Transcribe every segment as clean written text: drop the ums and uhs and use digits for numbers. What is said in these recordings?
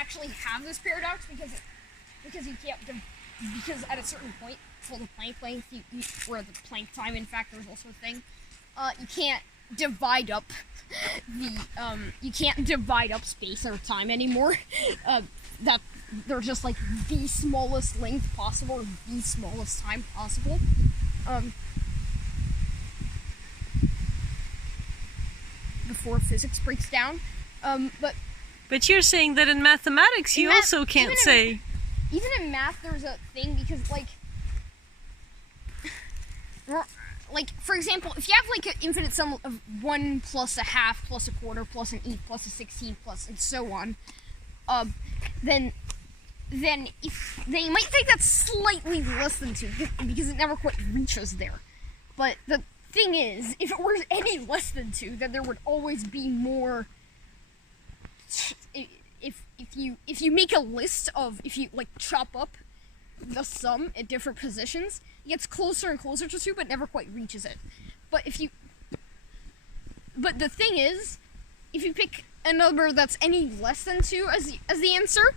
actually have this paradox because you can't because at a certain point, it's called the Planck length, or the Planck time. In fact, there's also a thing. You can't divide up you can't divide up space or time anymore. That they're just like the smallest length possible, or the smallest time possible. Before physics breaks down. But you're saying that in mathematics you also can't say. Even in math, there's a thing because for example, if you have like an infinite sum of 1 plus a half plus a quarter plus an 8 plus a 16 plus and so on, then if they might think that's slightly less than 2 because it never quite reaches there. But the thing is, if it were any less than 2, then there would always be more. If you make a list of, if you like chop up the sum at different positions, it gets closer and closer to 2, but never quite reaches it. But the thing is, if you pick a number that's any less than 2 as the answer,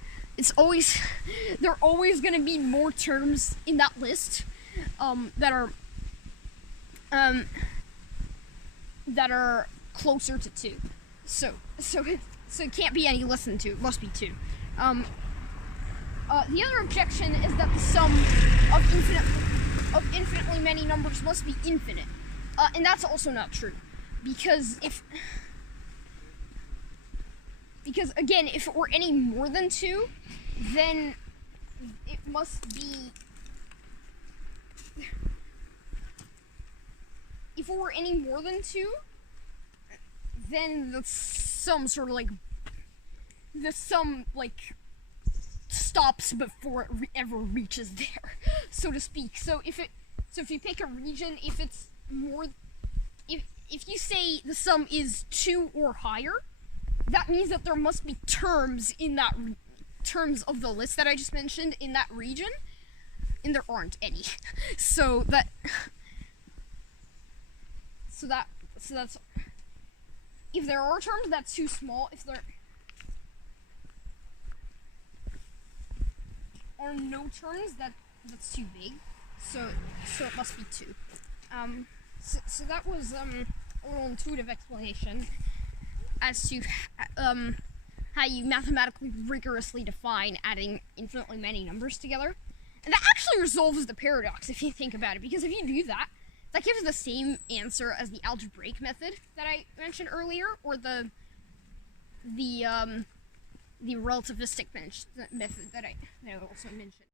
there are always going to be more terms in that list that are closer to 2. So it can't be any less than 2. It must be 2. The other objection is that the sum of infinitely many numbers must be infinite, and that's also not true, because again, if it were any more than 2, then it must be. If it were any more than 2, then the sum stops before it ever reaches there, so to speak. So if you pick a region, if it's more, if you say the sum is 2 or higher, that means that there must be terms in that terms of the list that I just mentioned in that region, and there aren't any. So that's if there are terms, that's too small. If there are no terms, that's too big. So it must be 2. So that was a little intuitive explanation as to how you mathematically rigorously define adding infinitely many numbers together. And that actually resolves the paradox if you think about it, because if you do that, that gives the same answer as the algebraic method that I mentioned earlier, or the relativistic method that I also mentioned.